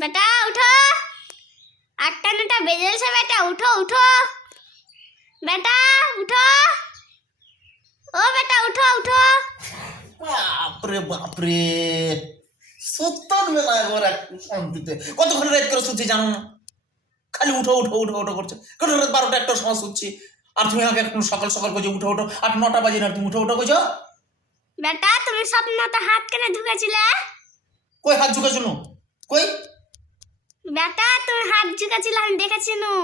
बेटा उठो, 8टा 9টা বেজে গেছে। বেটা উঠো উঠো, বেটা উঠো, ও বেটা উঠো উঠো। বাপরে বাপরে, সত্তর বেলা একবার শান্তিতে কতক্ষণ রাত করে শুচ্ছি জানো না? খালি উঠো উঠো উঠো উঠো করছে। কত রাত 12টা 1টার সময় শুচ্ছি, আর তুমি আমাকে এখন সকাল সকাল করছো উঠো উঠো। 8 9টা বাজে না, তুমি উঠো উঠো করছো। বেটা তুমি স্বপ্নতে হাত কেনে ঢুকেছিলে? কই হাত ঝুঁকেছো? কই? বেটা তুমি হাত ঢুকেছিলে, আমি দেখেছি নু।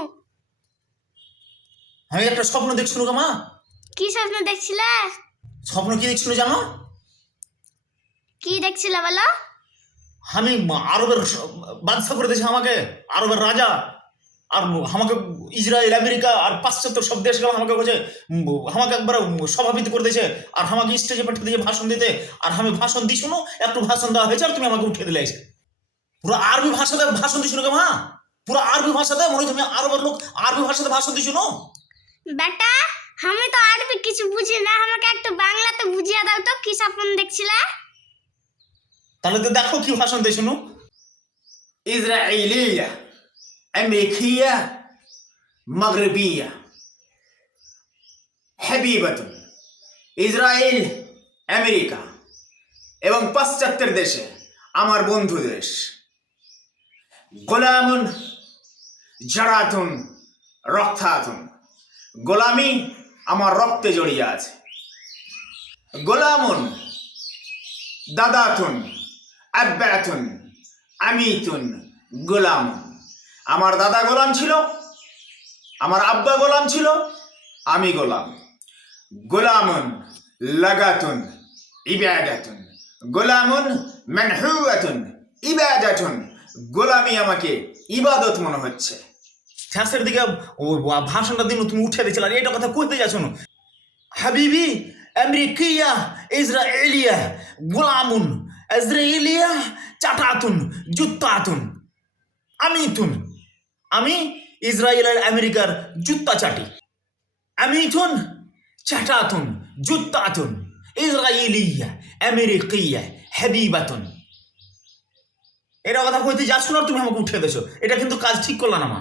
আমি একটা স্বপ্ন দেখছিল গো মা। কি স্বপ্ন দেখছিলে? স্বপ্ন কি দেখছিল জানো? কি দেখছিলে বলো? আমি আরবের বাদশা করে দিয়েছে আমাকে, আরবের রাজা। আর আমাকে ইসরায়েল আমেরিকা আর পাশ্চাত্য সব দেশগুলো আমাকে বলছে, আমাকে একবার সভাপতি করে দিয়েছে। আর আমাকে স্টেজে পাঠিয়ে দিয়েছে ভাষণ দিতে। আর আমি ভাষণ দিই শুনো, একটু ভাষণ দেওয়া হয়েছে আর তুমি আমাকে উঠিয়ে দিলে এসে। পুরো আরবি ভাষাতে ভাষণ দিচ্ছ না মা? পুরো আরবি ভাষাতে মনে হয় তুমি আরবের লোক, আরবি ভাষাতে ভাষণ দিচ্ছ না? বেটা আমি তো আরবি কিছু বুঝি না, আমাকে একটু বাংলাতে বুঝিয়ে দাও তো কি স্বপ্ন দেখছিলে। তাহলে তো দেখো কি ভাষণ দিয়েছ না। إسرائيلية أمريكية مغربية حبيبة ইসরায়েল আমেরিকা এবং পাশ্চাত্যের দেশে আমার বন্ধু দেশ। গোলামুন জারাতুন রক্তাতুন, গোলামি আমার রক্তে জড়িয়ে আছে। গোলামুন দাদাতুন আব্বাতুন আমিতুন গোলাম, আমার দাদা গোলাম ছিল, আমার আব্বা গোলাম ছিল, আমি গোলাম। গোলামুন লাগাতুন ইবাদাতুন, গোলামুন মানহুয়াতুন ইবাদাতুন, গোলামি আমাকে ইবাদত মনে হচ্ছে। শেষের দিকে ভাষণটা দিন তুমি উঠে দিয়েছিল, আর এটা কথা কইতে যাচ্ছ না। হাবিবি আমেরিকিয়া ইসরায়েলিয়া গোলামুন ইসরায়েলিয়া চাটাতুন জুত্তাতুন আমিতুন, আমি ইসরায়েল আর আমেরিকার জুত্তা চাটি। আমিতুন চাটাতুন জুত্তাতুন ইসরায়েলিয়া আমেরিকিয়া হাবিবাতুন। এটা কথা কইতে যাচ্ছ না, তুমি আমাকে উঠে দেছো। এটা কিন্তু কাজ ঠিক করলা না মা।